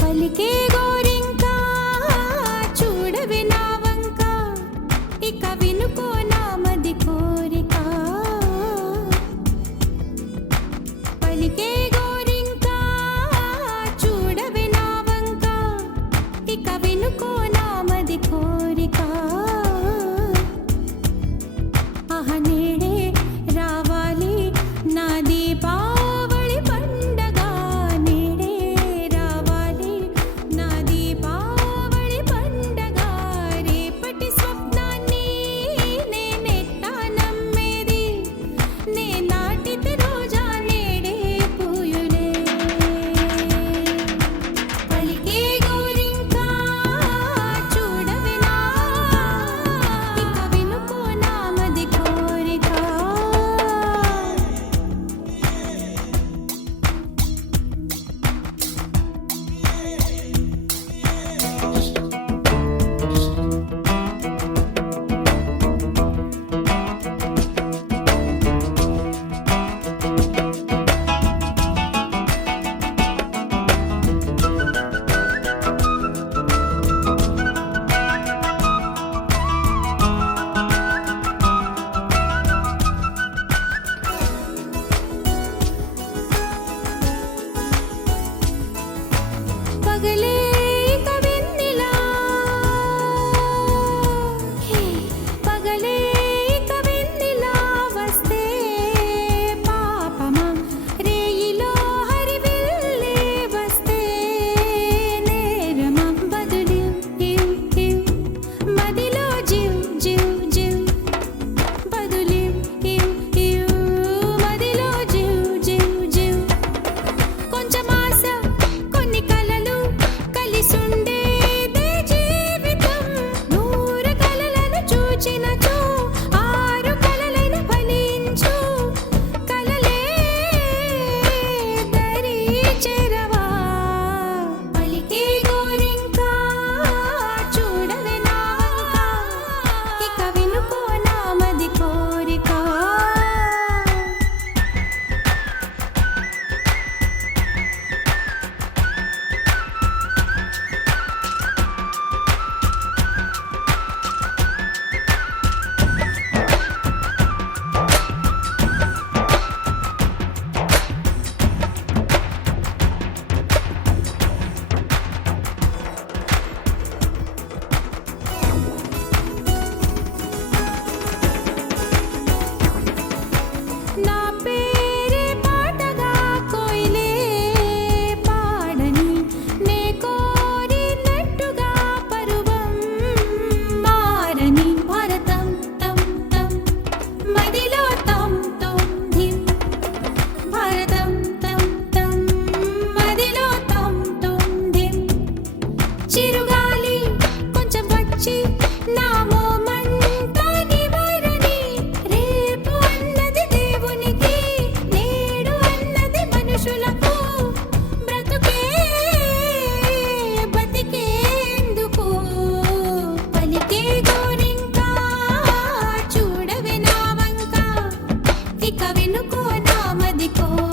పలికే గోరింకా చూడవే నా వంక, ఇక వినుకో నా మది కోరిక. పలికే గోరింకా చూడవే నా వంక, ఇక వినుకో నా మది కోరిక. ఆహ నేడే రావాలి నా దీపావళి పండగ, నేడే రావాలి నా దీపావళి పండగ. రేపటి స్వప్నాన్ని నేనెట్టా నమ్మేది, నే నాటితే రోజా నేడే పూయులే. పలికే గోరింకా చూడవే నా వంక, ఇక వినుకో నా మది కోరిక. పగలే ఇక వెన్నెలా, పగలే ఇక వెన్నెలా వస్తే పాపమా, రేయిలో హరివిల్లే వస్తే నేరమా. బదులివ్ ఇవ్ ఇవ్ మదిలో జివ్ జివ్ జివ్, బదులివ్ ఇవ్ ఇవ్ మదిలో జివ్ జివ్ జివ్. కొంచెం ఆశ కొన్ని కలలు కలిసుండేదే జీవితం. 100 కలలను చూచినచో 6 కలలైన ఫలించు. కలలే దరి చేరవా. పలికే గోరింకా చూడవే నా వంక, ఇక వినుకో నా మది కోరిక. నా పేరే పాటగా కోయిలే పాడని, నే కోరినట్టుగా పరువం మారని. భారతం తం తం మదిలో తం తం ధిం, భారతం తం తం మదిలో తం తం ధిం. చిరుగాలి కొంచెం వచ్చి నా మోమంతా నివారని. రేపు అన్నది దేవునికి, నేడు అన్నది మనుషులకు. బ్రతుకే బతికేందుకు. పలికే గోరింకా చూడవే నా వంక, ఇక వినుకో నా మది కోరిక.